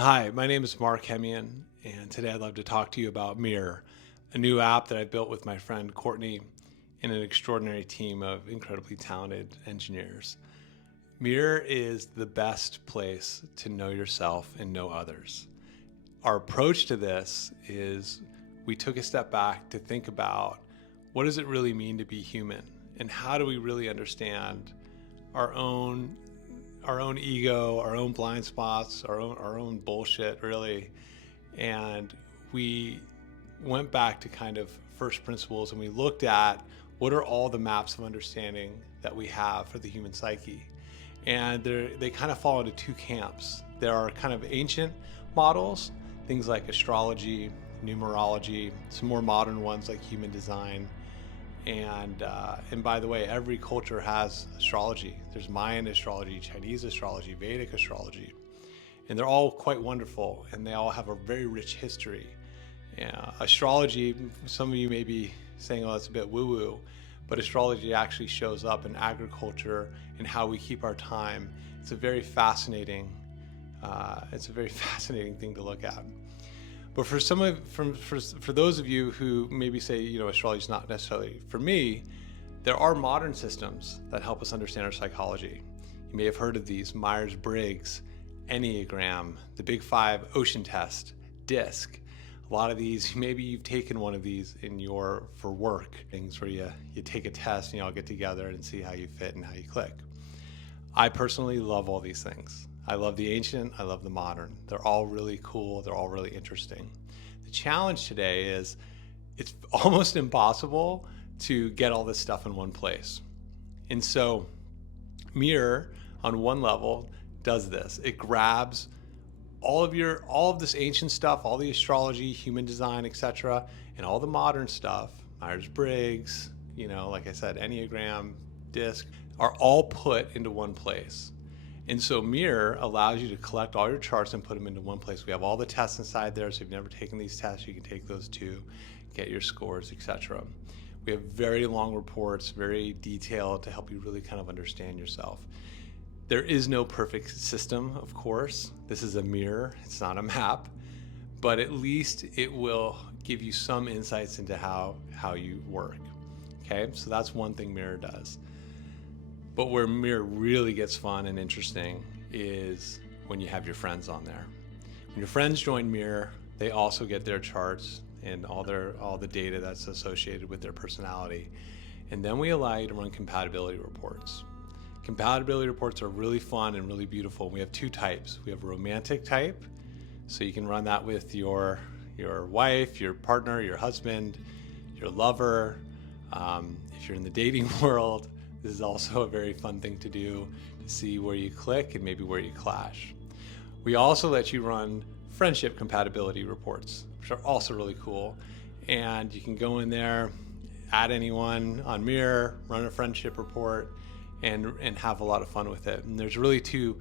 Hi, my name is Mark Hemian, and today I'd love to talk to you about Mirror, a new app that I built with my friend Courtney and an extraordinary team of incredibly talented engineers. Mirror is the best place to know yourself and know others. Our approach to this is we took a step back to think about what does it really mean to be human, and how do we really understand our own ego, our own blind spots, our own bullshit, really. And we went back to kind of first principles, and we looked at what are all the maps of understanding that we have for the human psyche. And they kind of fall into two camps. There are kind of ancient models, things like astrology, numerology, some more modern ones like human design. And by the way, every culture has astrology. There's Mayan astrology, Chinese astrology, Vedic astrology, and they're all quite wonderful, and they all have a very rich history. Astrology, some of you may be saying, "Oh, that's a bit woo-woo," but astrology actually shows up in agriculture and how we keep our time. It's a very fascinating. It's a very fascinating thing to look at. But for those of you who maybe say, astrology is not necessarily for me, there are modern systems that help us understand our psychology. You may have heard of these: Myers-Briggs, Enneagram, the Big Five Ocean Test, DISC. A lot of these, maybe you've taken one of these for work, things where you take a test and you all get together and see how you fit and how you click. I personally love all these things. I love the ancient, I love the modern. They're all really cool, they're all really interesting. The challenge today is it's almost impossible to get all this stuff in one place. And so Mirror, on one level, does this. It grabs all of this ancient stuff, all the astrology, human design, etc., and all the modern stuff, Myers-Briggs, like I said, Enneagram, DISC, are all put into one place. And so Mirror allows you to collect all your charts and put them into one place. We have all the tests inside there, so if you've never taken these tests, you can take those too, get your scores, etc. We have very long reports, very detailed, to help you really kind of understand yourself. There is no perfect system, of course. This is a mirror, it's not a map, but at least it will give you some insights into how you work. Okay, so that's one thing Mirror does. But where Mirror really gets fun and interesting is when you have your friends on there. When your friends join Mirror, they also get their charts and all the data that's associated with their personality. And then we allow you to run compatibility reports. Compatibility reports are really fun and really beautiful. We have two types. We have a romantic type, so you can run that with your wife, your partner, your husband, your lover. If you're in the dating world, this is also a very fun thing to do, to see where you click and maybe where you clash. We also let you run friendship compatibility reports, which are also really cool. And you can go in there, add anyone on Mirror, run a friendship report, and have a lot of fun with it. And there's really two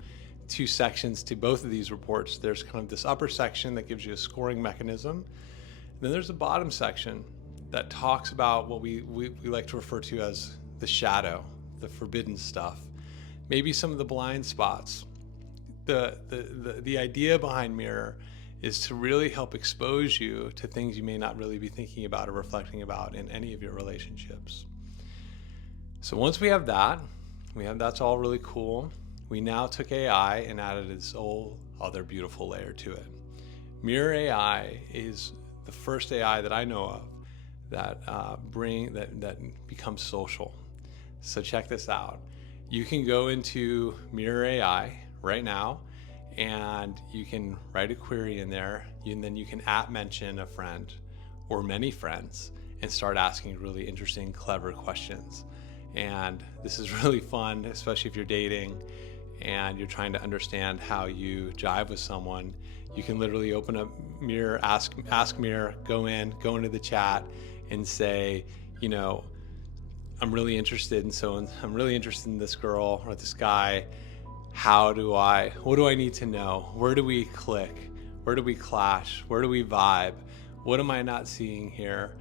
sections to both of these reports. There's kind of this upper section that gives you a scoring mechanism. And then there's a bottom section that talks about what we like to refer to as the shadow, the forbidden stuff, maybe some of the blind spots. The idea behind Mirror is to really help expose you to things you may not really be thinking about or reflecting about in any of your relationships. So once we have that's all really cool. We now took AI and added this whole other beautiful layer to it. Mirror AI is the first AI that I know of that becomes social. So check this out. You can go into Mirror AI right now, and you can write a query in there, and then you can mention a friend or many friends and start asking really interesting, clever questions. And this is really fun, especially if you're dating and you're trying to understand how you jive with someone. You can literally open up Mirror, ask Mirror, go into the chat and say, I'm really interested in this girl or this guy. What do I need to know? Where do we click? Where do we clash? Where do we vibe? What am I not seeing here?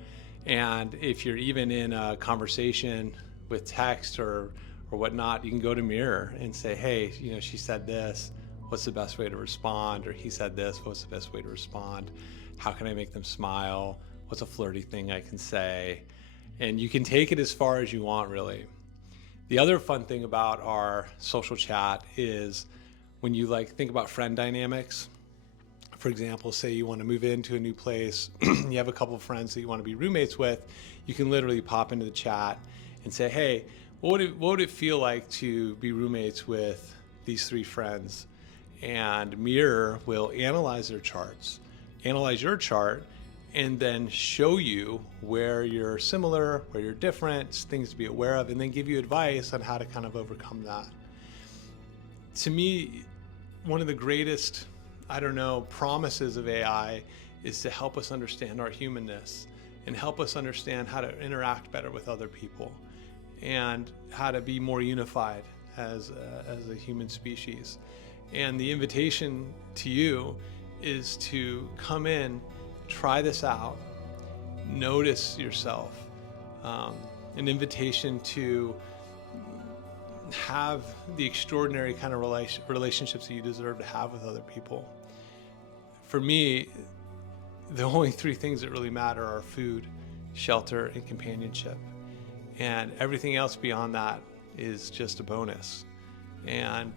And if you're even in a conversation with text or whatnot, you can go to Mirror and say, hey, she said this. what's the best way to respond? Or he said this, what's the best way to respond? How can I make them smile? What's a flirty thing I can say? And you can take it as far as you want, really. The other fun thing about our social chat is when you think about friend dynamics. For example, say you want to move into a new place, you have a couple of friends that you want to be roommates with, you can literally pop into the chat and say, hey, what would it feel like to be roommates with these 3 friends? And Mirror will analyze their charts, analyze your chart, and then show you where you're similar, where you're different, things to be aware of, and then give you advice on how to kind of overcome that. To me, one of the greatest, promises of AI is to help us understand our humanness and help us understand how to interact better with other people and how to be more unified as a human species. And the invitation to you is to come in, try this out, notice yourself, an invitation to have the extraordinary kind of relationships that you deserve to have with other people. For me, the only 3 things that really matter are food, shelter, and companionship. And everything else beyond that is just a bonus. And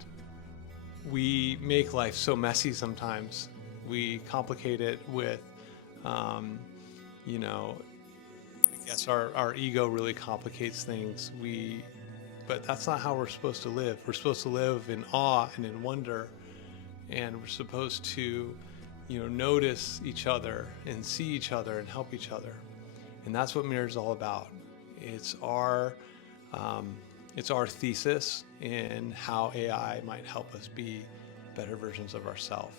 we make life so messy sometimes. We complicate it with, I guess our ego really complicates things. But that's not how we're supposed to live. We're supposed to live in awe and in wonder, and we're supposed to, notice each other and see each other and help each other. And that's what Mirror is all about. It's our thesis in how AI might help us be better versions of ourselves.